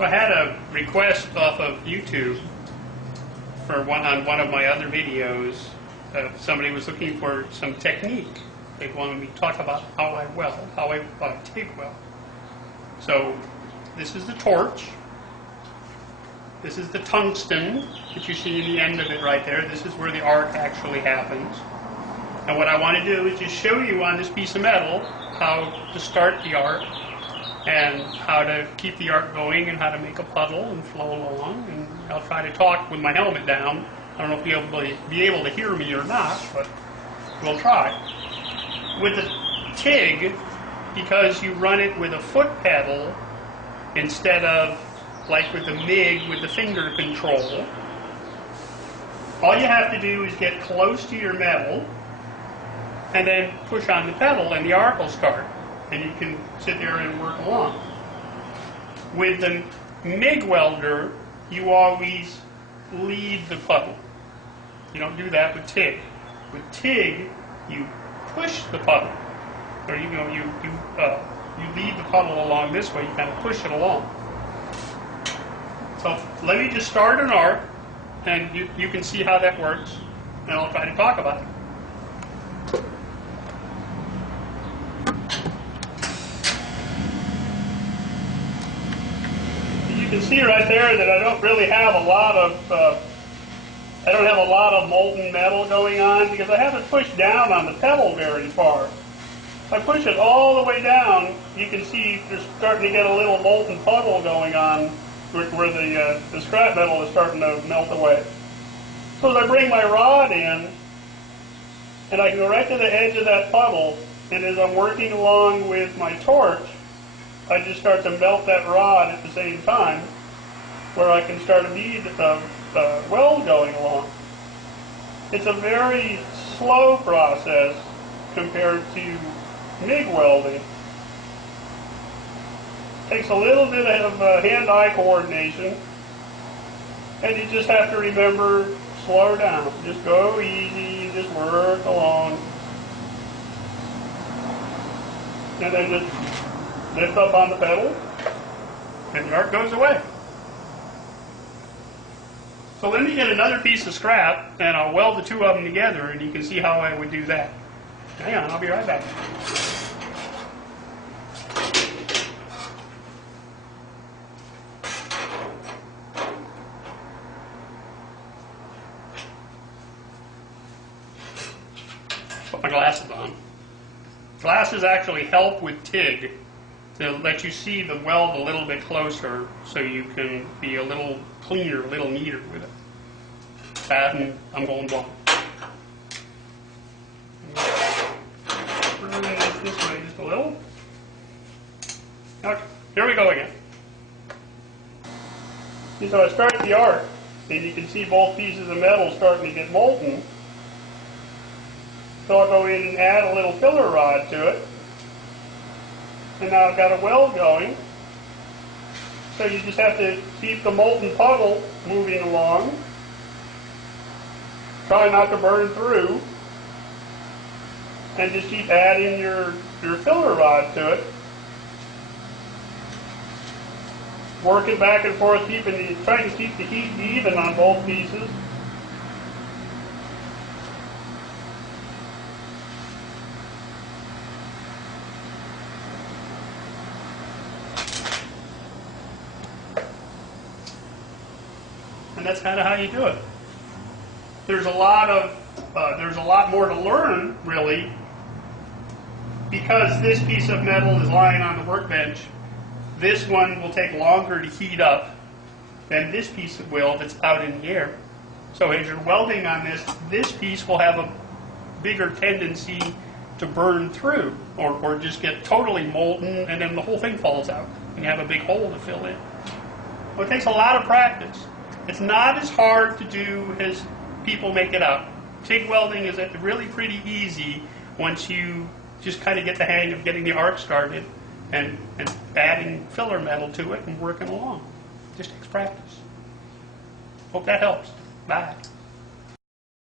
So I had a request off of YouTube for on one of my other videos. Somebody was looking for some technique. They wanted me to talk about how I weld, how I TIG weld. So this is the torch. This is the tungsten that you see in the end of it right there. This is where the arc actually happens. And what I want to do is just show you on this piece of metal how to start the arc and how to keep the arc going and how to make a puddle and flow along. And I'll try to talk with my helmet down. I don't know if you'll be able to hear me or not, but we'll try. With the TIG, because you run it with a foot pedal instead of like with the MIG with the finger control, all you have to do is get close to your metal and then push on the pedal and the arc will start. And you can sit there and work along. With the MIG welder, you always lead the puddle. You don't do that with TIG. With TIG, you push the puddle. Or you lead the puddle along this way, you kind of push it along. So let me just start an arc, and you can see how that works, and I'll try to talk about it. You can see right there that I don't really have a lot of molten metal going on because I haven't pushed down on the pedal very far. If I push it all the way down, you can see there's starting to get a little molten puddle going on where the scrap metal is starting to melt away. So as I bring my rod in, and I can go right to the edge of that puddle, and as I'm working along with my torch, I just start to melt that rod at the same time, where I can start a bead weld going along. It's a very slow process compared to MIG welding. Takes a little bit of hand-eye coordination, and you just have to remember, slow down. Just go easy, just work along. And then just lift up on the pedal, and the arc goes away. So let me get another piece of scrap, and I'll weld the two of them together, and you can see how I would do that. Hang on, I'll be right back. Put my glasses on. Glasses actually help with TIG to let you see the weld a little bit closer so you can be a little cleaner, a little neater with it. That, and I'm going blind. Turn it this way just a little. Okay, here we go again. And so I start the arc, and you can see both pieces of metal starting to get molten. So I'll go in and add a little filler rod to it. And now I've got a weld going. So you just have to keep the molten puddle moving along. Try not to burn through. And just keep adding your filler rod to it. Working back and forth, trying to keep the heat even on both pieces. And that's kind of how you do it. There's a lot more to learn, really, because this piece of metal is lying on the workbench. This one will take longer to heat up than this piece will that's out in the air. So as you're welding on this piece will have a bigger tendency to burn through or just get totally molten, and then the whole thing falls out and you have a big hole to fill in. Well, it takes a lot of practice. It's not as hard to do as people make it out. TIG welding is really pretty easy once you just kind of get the hang of getting the arc started and adding filler metal to it and working along. Just takes practice. Hope that helps. Bye.